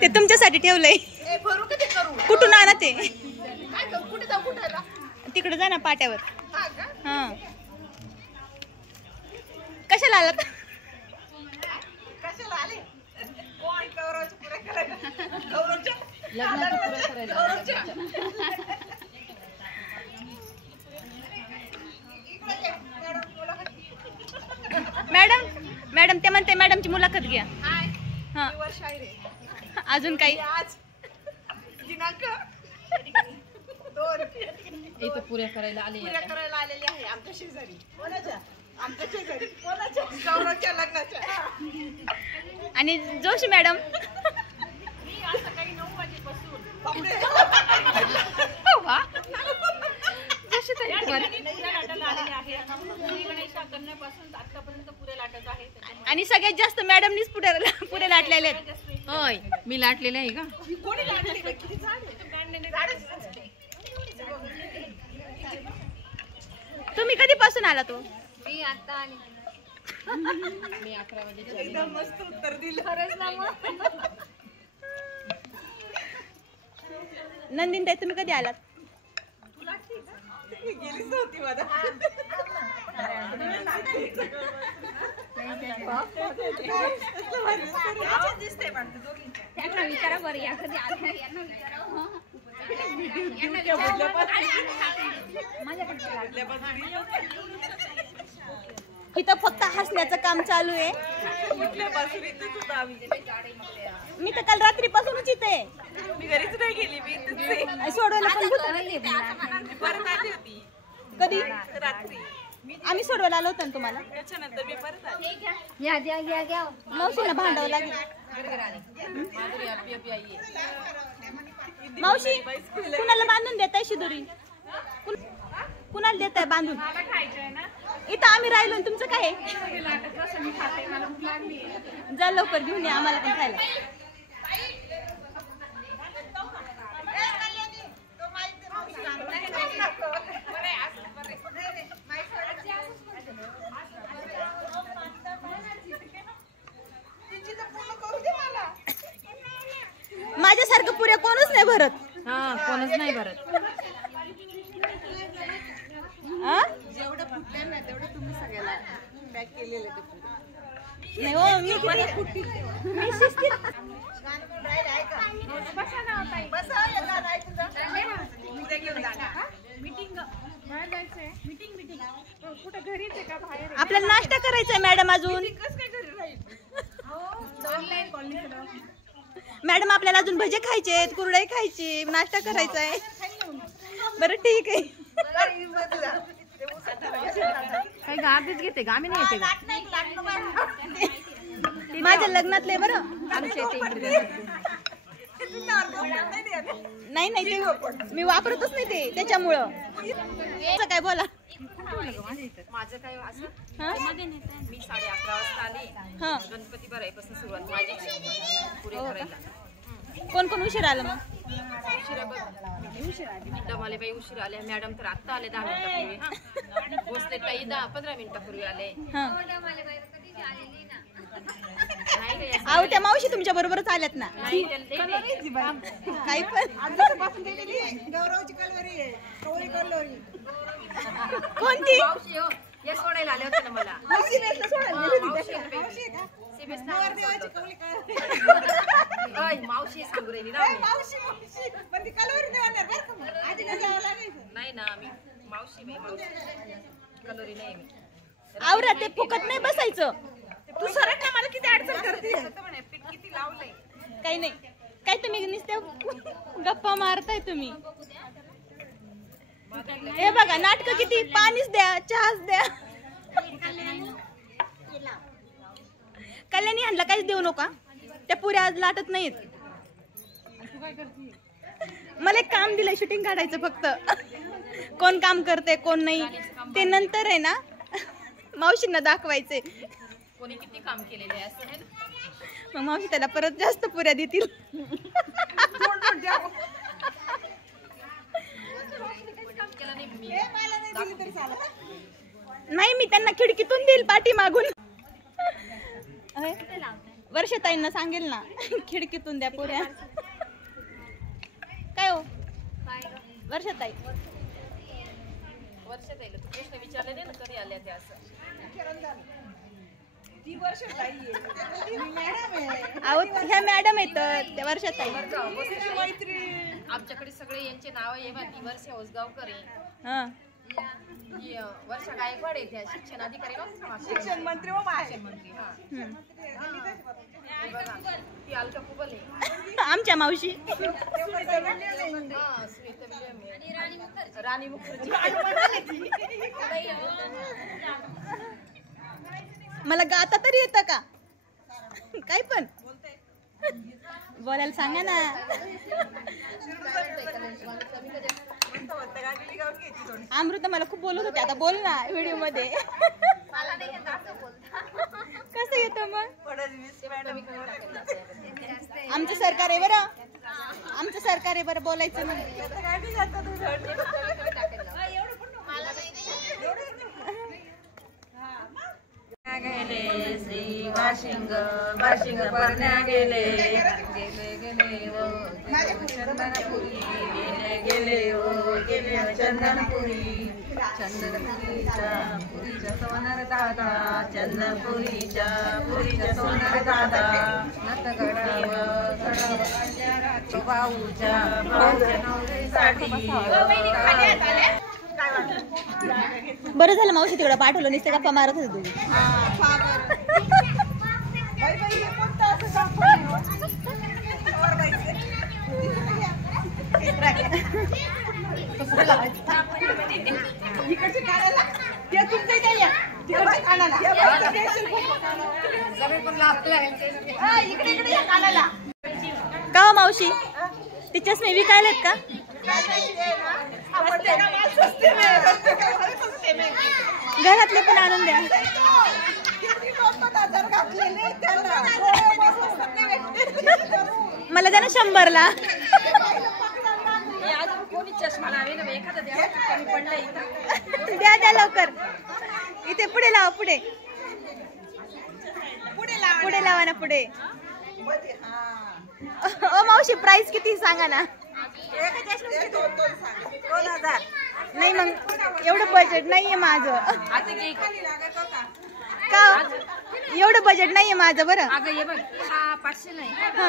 ते तुमच्यासाठी ठेवलंय. कुठून आणा ते? तिकडे जा ना पाट्यावर. हा कशाला आलात? मॅडम मॅडम ते म्हणते मॅडमची मुलाखत घ्या. हा अजून काही इथं पुऱ्या करायला आलेले आहे आमच्या शेजारी. आमच्या शेजारी कोणाच्या? गौरवच्या लग्नाच्या. आणि जोशी मॅडम मी आज सकाळी 9 वाजेपासून आणि सगळ्यात जास्त मॅडमनीच पुढे लाटलेले आहेत. होय मी लाटलेले आहे का? तुम्ही कधीपासून आला तो? मी आता आली. मी 11 वाजेच्या एकदम मस्त उत्तर दिलं. खरंच ना मग. नंदिन ताई तुम्ही कधी आलात? तुला ठीक आहे? गेलीच नव्हती माझा. दिसते पण त्यांना विचारा बरं या कधी आल्या यांना विचारा. इथं फक्त हसण्याचं काम चालू आहे. मी तर काल रात्रीपासूनच इथे. मी घरीच नाही गेली. मी सोडवायला पण परत आली होती. कधी? रात्री आम्ही सोडवायला आलो होतो ना तुम्हाला. त्याच्यानंतर मी परत आली. घ्या मावशीला भांडावं लागेल. मावशी कुणाला बांधून देताय शिदोरी? कुणाला देताय बांधून? इथं आम्ही राहिलो आणि तुमचं काय? जा लवकर घेऊन या आम्हाला पण खायला. माझ्यासारखं पुऱ्या कोणच नाही भरत. हा कोणच नाही भरत. जेवढं फुटलं ना तेवढं तुम्ही सगळ्याला पॅक केलेलं ते पुढे. नाही हो मी शिस्तीत. आपल्याला नाश्ता करायचा आहे मॅडम. अजून मॅडम आपल्याला अजून भजे खायचे, कुरडई खायची, नाश्ता करायचा आहे. बरं ठीक आहे. काही गाबीच घेते का? आम्ही नाही येते का? माझ्या लग्नातले बरं. नाही नाही ते मी वापरतच नाही ते त्याच्यामुळं. काय बोला. माझं काय असं मी 11:30 वाजता आली. गणपती भरायपासून सुरुवात माझी पुरे करायला. कोण कोण उशीर आलं मग? दमाले बाई उशीर आले. मॅडम तर आत्ता आले 10 मिनिटापूर्वी. बसले ताई 10-15 मिनिटापूर्वी आले. अहो त्या मावशी तुमच्या बरोबरच आल्यात ना. काही पण गौरवची कलोरी आहे. कवळी कलोरी कोणती? मावशी हो या सोडायला आले होते ना मला. मावशी बेसला सोडायला गेली होती. मावशी मावशी का? सीबीएस नवरदेवाची कवळी कलोरी. मावशी सांगू राहिली ना. मावशी मावशी पण ती कलोरी देणार बरं का मग. आधी जावं लागायचं. नाही ना मी मावशी बाई मावशी कलोरी नाही मी. आवरा ते फुकट नाही बसायचं. तू सरक ना मला किती अडचण करते. पीठ किती लावलंय. काही नाही काय तुम्ही नुसते गप्पा मारताय तुम्ही. हे बघा नाटक किती. पाणीच द्या, चहाच द्या. कल्याणी ह्यांना काहीच देऊ नका. त्या पुऱ्या आज लाटत नाहीत. मला एक काम दिलंय शूटिंग काढायचं फक्त. कोण काम करते कोण नाही ते नंतर आहे ना मावशींना दाखवायचे. कोणी किती काम केलेले आहे असं आहे ना. मग मावशी त्याला परत जास्त पुऱ्या देतील. नाही मी त्यांना खिडकीतून देईल पाठी मागून. अहे, वर्षाताईंना सांगेल ना खिडकीतून द्या पुऱ्या. काय हो वर्षाताई? वर्षात आहे तू प्रश्न विचारले ना कधी आल्या त्या असं अहो ह्या मॅडम आहेत त्या वर्षाताई. आमच्याकडे सगळे यांचे नाव आहे बा. ती वर्षा होसगावकर आहे. हा वर्षा गायकवाड आहे त्या शिक्षण अधिकारी शिक्षण मंत्री व शिक्षण मंत्री. हा हे बघा ती अलका कुबल आहे. आमच्या मावशी. हा सुनीता विल्यम आहे. राणी मुखर्जी. मला गाता तरी येतं का? काय पण बोलायला सांगा ना. अमृता मला खूप बोलत होते. आता बोल ना व्हिडिओ मध्ये. कसं येतं मग? आमचं सरकार आहे बरं. आमचं सरकार आहे बरं. बोलायचं ना. गेले श्री वाशिंग वाशिंग परण्या गेले गेले गेले वो चंदनपुरी गेले गेले वो गेले चंदनपुरी चंदनपुरीच्या पुरीच्या सोनार दादा चंदनपुरीच्या पुरीच्या सोनार दादा नटगडाव भाऊच्या नवरीसाठी बरं झालं मावशी तिकडं पाठवलं. नुसतं गप्पा मारत होते तुम्ही. का हो मावशी ती चष्मे विकायलेत का? घरातले पण आणून द्या. मला द्या ना 100ला. कोणी चष्मा लावे ना एखादा द्या कमी पडलं इथं. द्या द्या लवकर. इथे पुढे लावा. पुढे पुढे लावा ना. पुढे. ओ मावशी प्राइस किती सांगा ना. 2000. नाही मग एवढं बजेट नाहीये माझं. का एवढं बजेट नाहीये माझं. बरं अगं ये बघ हा 500 नाही. हा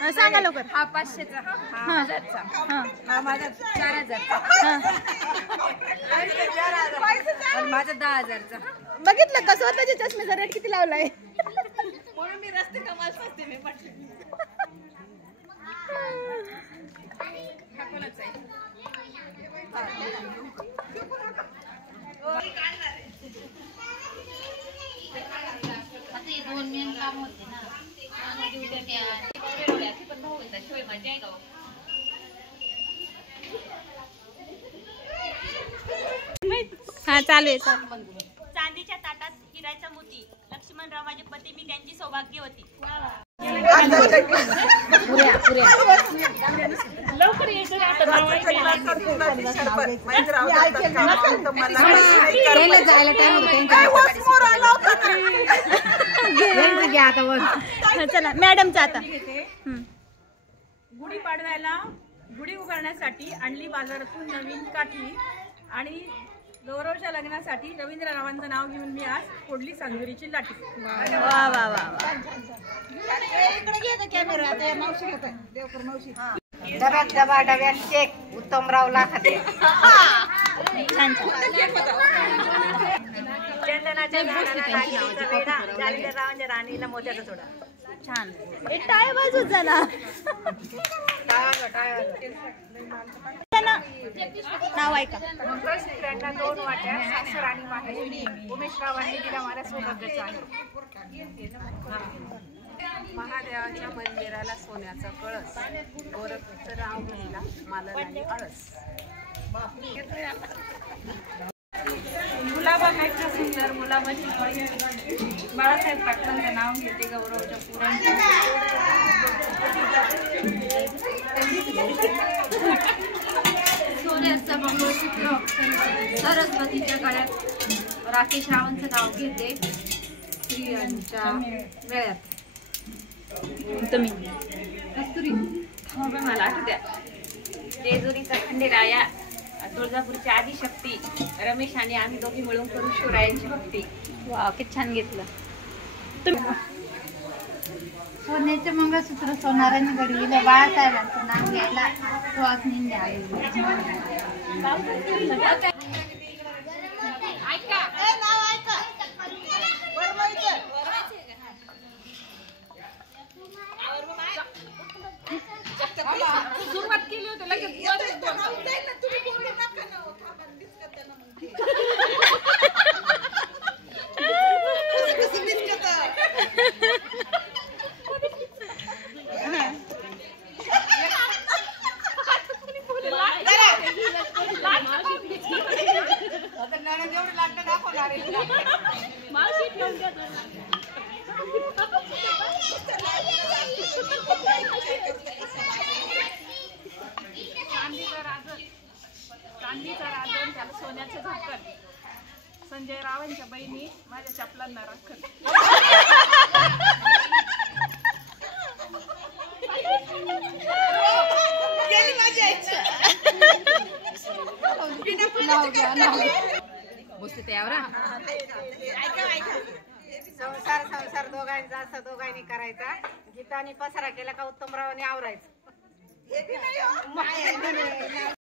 हा सांगा लवकर. हा 500चा हा 1000चा हा माझा 4000चा आणि माझा 10000चा. बघितलं का स्वतःच्या चष्म्याचा रेट किती लावलाय. म्हणून मी रस्ते कमाल स्वस्ते मी म्हटलं. हा कोणाचा आहे? दोन मेन काम होते ना. हा चालू आहे. चांदीच्या ताटात हिराचा मोती. लक्ष्मणराव माझे पती मी त्यांची सौभाग्यवती. लवकर यायचं चला मॅडमचं आता. गुढीपाडव्याला गुढी उभारण्यासाठी आणली बाजारातून नवीन काठी आणि गौरवच्या लग्नासाठी रवींद्ररावांचं नाव घेऊन मी आज फोडली सांजुरीची लाठी. वा वा वा वा. डब्यात डबा डब्यात शेक उत्तमराव लाखाते. छान छान. राणीला मोत्याचा सोडा. छान. ए टाय वाजवत जा ना. नाव ऐका. मंगळसूत्रांना 2 वाट्या सासर आणि माहेर. उमेशरावांनी दिला मला सौभाग्याचा आहे. महादेवाच्या मंदिराला सोन्याचा कळस. गोरखचं राव म्हणला मला नाही आळस. मुलाबाईच्या सुंदर मुलाबाची बाळासाहेब पाटलांचं नाव घेते गौरवच्या पुरांची. सोन्याचा सोन्याचं मंगळसूत्र सरस्वतीच्या गळ्यात राकेश रावांचं नाव घेते स्त्रियांच्या वेळात. तुम्ही कस्तुरी मला आठवत्या जेजुरीचा खंडेराया, तुळजापूरची आदिशक्ती, रमेश आणि आम्ही दोघी मिळून करू शिवरायांची भक्ती. वा किती छान घेतलं तुम्ही. सोन्याचे मंगळसूत्र सोनाराने घडविले, बाळासाहेबांचं नाव घ्यायला सुहासनींनी आले. सुरुवात केली होती लगेच चांदीचा राजन त्याला सोन्याचं झाकण. संजय रावांच्या बहिणी माझ्या चपलांना राखण. संसार संसार दोघांचा असं दोघांनी करायचा. गीतानी पसारा केला का उत्तमरावांनी आवरायचं.